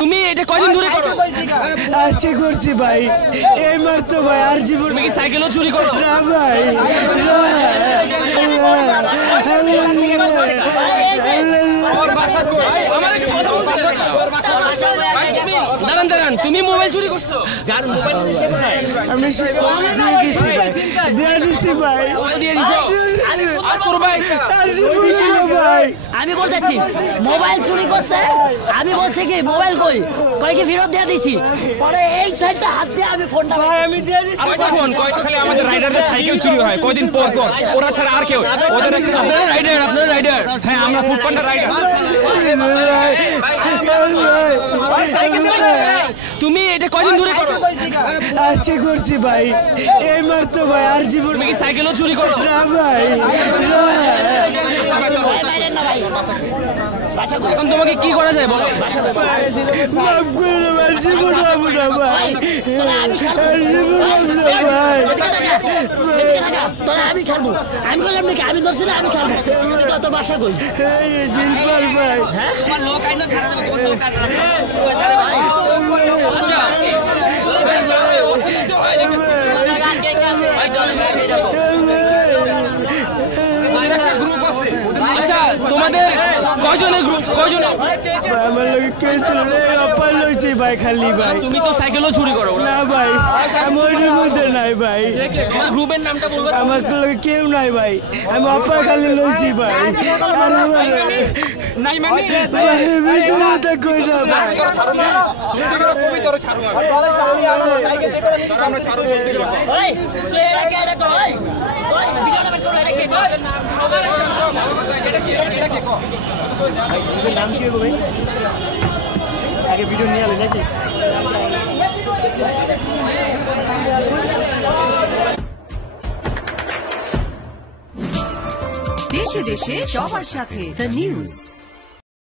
তুমি এটা কয়দিন ধরে করো? আজকে করছি ভাই, এই মারতো ভাই। আর জীবন তুমি কি সাইকেলও চুরি করো? না ভাই, দাঁড়ান দাঁড়ান, তুমি মোবাইল চুরি করছো? আমি দিয়ে দিচ্ছি ভাই। মোবাইল দিয়ে দিছো? আর করবা এটা? ভাই আমি বলতেছি মোবাইল চুরি করছে, আমি বলছি কি মোবাইল কই কয় কি ফেরত দিয়ে দিছি, পরে এই সাইডটা হাত দিয়ে আমি ফোনটা ভাই আমি দিয়ে দিচ্ছি। কয়টা ফোন? কয়টা? খালি আমাদের রাইডারদের সাইকেল চুরি হয় কয়দিন পর পর, ওরা ছাড়া আর কেউ? ওদের আপনারা রাইডার, আপনারা রাইডার? হ্যাঁ, আমরা ফুটপান্ডা রাইডার। তুমি এটা কয়দিন ধরে করো? আজকে করছি ভাই, এই মারতো ভাই। আর জীবন তুমি কি সাইকেলও চুরি করো? না ভাই, এখন তোমাকে কি করা যায় বলো? মাফ করে দে ভাই, জীবন পাবো না ভাই, আর জীবন পাবো না ভাই। আমি ছাড়বো, আমি বললাম নাকি আমি ধরছি না, আমি ছাড়বো। তোর বাসা কই? জিলপাল ভাই, আচ্ছা, তোমাদের কয়জনের গ্রুপ? কয়জনের? আমার লোক কেউ ছিল না, অপার লইছি ভাই খালি ভাই। তুমি তো সাইকেলও চুরি করো। না ভাই, আমি ওইটার মধ্যে নাই ভাই। তোমার গ্রুপের নামটা বলবে? আমার লোক কেউ নাই ভাই, আমি অপার খালি লইছি ভাই। আর আমার নাই মানে ভাই বিজুতে কই না ভাই। ওই তুই এটা কে এটা কই? ওই ভিডিওটা বের করো, এটা কে কই? নাম কি হবে ভাই? আগে ভিডিও নিয়ে আলে নাকি? দেশে দেশে সবার সাথে দ্য নিউজ।